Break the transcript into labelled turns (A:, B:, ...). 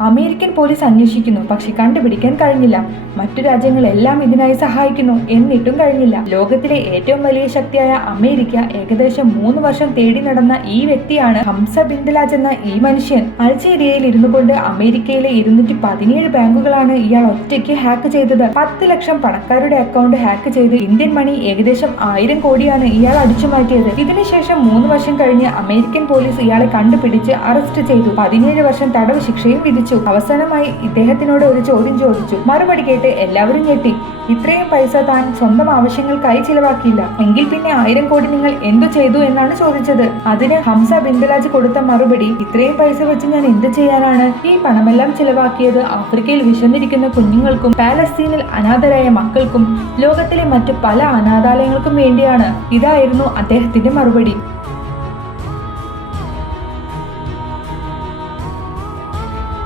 A: American police അന്വേഷിക്കുന്നു പക്ഷെ കണ്ടുപിടിക്കാൻ കഴിഞ്ഞില്ല. മറ്റു രാജ്യങ്ങളെല്ലാം ഇതിനായി സഹായിക്കുന്നു എന്നിട്ടും കഴിഞ്ഞില്ല. ലോകത്തിലെ ഏറ്റവും വലിയ ശക്തിയായ അമേരിക്ക ഏകദേശം മൂന്ന് വർഷം തേടി നടന്ന ഈ വ്യക്തിയാണ് ഹംസ ബിന്ദലാജ് എന്ന ഈ മനുഷ്യൻ. അൾജേരിയയിൽ ഇരുന്നു കൊണ്ട് അമേരിക്കയിലെ ഇരുന്നൂറ്റി പതിനേഴ് ബാങ്കുകളാണ് ഇയാൾ ഒറ്റയ്ക്ക് ഹാക്ക് ചെയ്തത്. പത്ത് ലക്ഷം പണക്കാരുടെ അക്കൗണ്ട് ഹാക്ക് ചെയ്ത് ഇന്ത്യൻ മണി ഏകദേശം ആയിരം കോടിയാണ് ഇയാൾ അടിച്ചു മാറ്റിയത് ഇതിനുശേഷം മൂന്ന് വർഷം കഴിഞ്ഞ് അമേരിക്കൻ പോലീസ് ഇയാളെ കണ്ടുപിടിച്ച് അറസ്റ്റ് ചെയ്തു. പതിനേഴ് വർഷം തടവ് ശിക്ഷയും വിധിച്ചു. അവസാനമായി ഇദ്ദേഹത്തിനോട് ഒരു ചോദ്യം ചോദിച്ചു. മറുപടി കേട്ട് എല്ലാവരും ഞെട്ടി. ഇത്രയും പൈസ താൻ സ്വന്തം ആവശ്യങ്ങൾക്കായി ചിലവാക്കിയില്ല. എങ്കിൽ പിന്നെ ആയിരം കോടി നിങ്ങൾ എന്തു ചെയ്തു എന്നാണ് ചോദിച്ചത്. അതിന് ഹംസ ബിന്ദലാജ് കൊടുത്ത മറുപടി ഇത്രയും പൈസ വെച്ച് ഞാൻ എന്ത് ചെയ്യാനാണ്? ഈ പണമെല്ലാം ചിലവാക്കിയത് ആഫ്രിക്കയിൽ വിശന്നിരിക്കുന്ന കുഞ്ഞുങ്ങൾക്കും പാലസ്തീനിൽ അനാഥരായ മക്കൾക്കും ലോകത്തിലെ മറ്റു പല അനാഥാലയങ്ങൾക്കും വേണ്ടിയാണ്. ഇതായിരുന്നു അദ്ദേഹത്തിന്റെ മറുപടി.